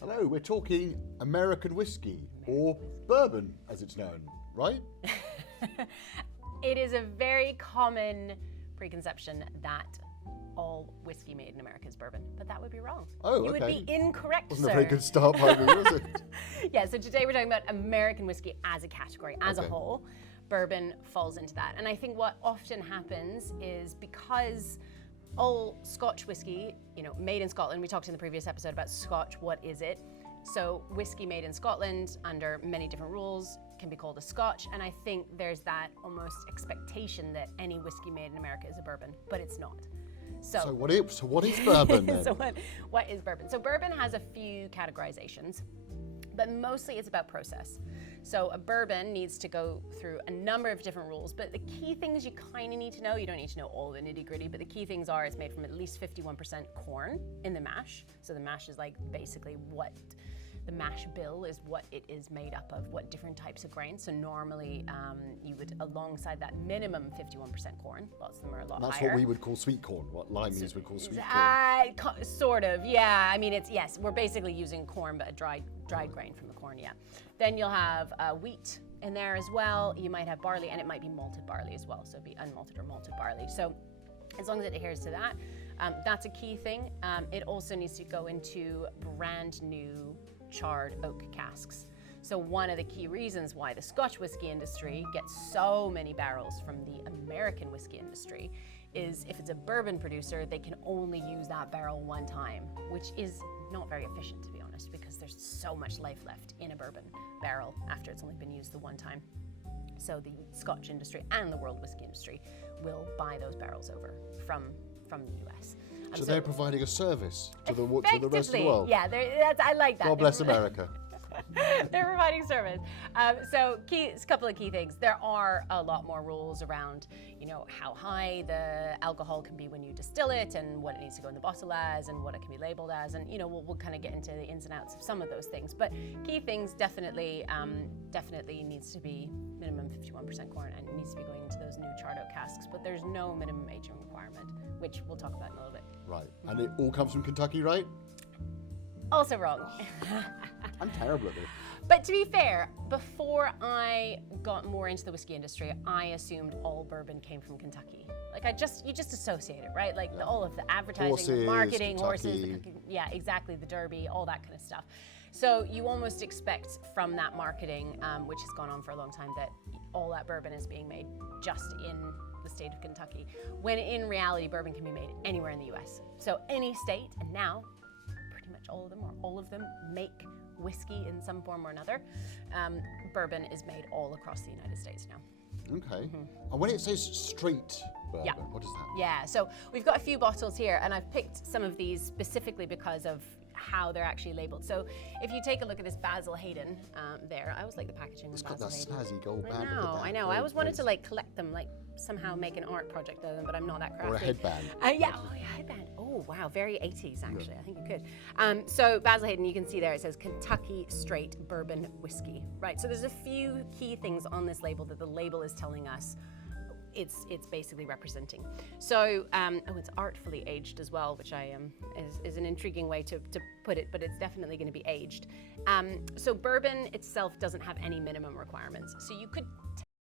Hello, we're talking American whiskey, or bourbon as it's known, right? It is a very common preconception that all whiskey made in America is bourbon, but that would be wrong. Oh, you okay. would be incorrect, Wasn't sir. a very good start by me, was it? Yeah, so today we're talking about American whiskey as a category, as Okay. a whole. Bourbon falls into that. And I think what often happens is because all Scotch whiskey, made in Scotland, we talked in the previous episode about Scotch, what is it? So whiskey made in Scotland under many different rules can be called a Scotch, and I think there's that almost expectation that any whiskey made in America is a bourbon, but it's not. So what is bourbon then? So what is bourbon? So bourbon has a few categorizations, but mostly it's about process. So a bourbon needs to go through a number of different rules, but the key things you kind of need to know, you don't need to know all the nitty gritty, but the key things are it's made from at least 51% corn in the mash. So the mash is like basically what the mash bill is, what it is made up of, what different types of grains. So normally you would, alongside that minimum 51% corn, lots of them are a lot That's higher. what we would call sweet corn, what Limeys would call sweet corn. Sort of, yeah. I mean, yes, we're basically using corn, but a dried grain from the corn, yeah. Then you'll have wheat in there as well. You might have barley, and it might be malted barley as well. So it'd be unmalted or malted barley. So as long as it adheres to that, that's a key thing. It also needs to go into brand new charred oak casks. So one of the key reasons why the Scotch whiskey industry gets so many barrels from the American whiskey industry is if it's a bourbon producer, they can only use that barrel one time, which is not very efficient, to be honest, because there's so much life left in a bourbon barrel after it's only been used the one time. So the Scotch industry and the world whiskey industry will buy those barrels over from the US. So they're providing a service to the rest of the world. Yeah, I like that. God bless America. They're providing service. So a couple of key things. There are a lot more rules around, how high the alcohol can be when you distill it, and what it needs to go in the bottle as, and what it can be labeled as, and we'll kind of get into the ins and outs of some of those things. But key things definitely needs to be minimum 51% corn, and it needs to be going into those new charred oak casks. But there's no minimum aging requirement, which we'll talk about in a little bit. Right, and it all comes from Kentucky, right? Also wrong. I'm terrible at this. But to be fair, before I got more into the whiskey industry, I assumed all bourbon came from Kentucky. Like you just associate it, right? Like all of the advertising, Horses, marketing, Kentucky. yeah, exactly, the Derby, all that kind of stuff. So you almost expect from that marketing, which has gone on for a long time, that all that bourbon is being made just in the state of Kentucky, when in reality, bourbon can be made anywhere in the US. So any state, and now pretty much all of them, or all of them, make whiskey in some form or another. Bourbon is made all across the United States now. Okay. And when it says straight bourbon, Yeah. what is that? Yeah, so we've got a few bottles here, and I've picked some of these specifically because of how they're actually labeled. So if you take a look at this Basil Hayden there, I always like the packaging It's of got Basil that Hayden. snazzy gold band. I know. I always wanted to collect them, somehow make an art project of them, but I'm not that crafty. Or a headband. Headband. Oh, wow, very 80s actually. I think you could. So Basil Hayden, you can see there, it says Kentucky Straight Bourbon Whiskey, right? So there's a few key things on this label that the label is telling us it's basically representing. So, it's artfully aged as well, which is an intriguing way to put it, but it's definitely going to be aged. So bourbon itself doesn't have any minimum requirements. So you could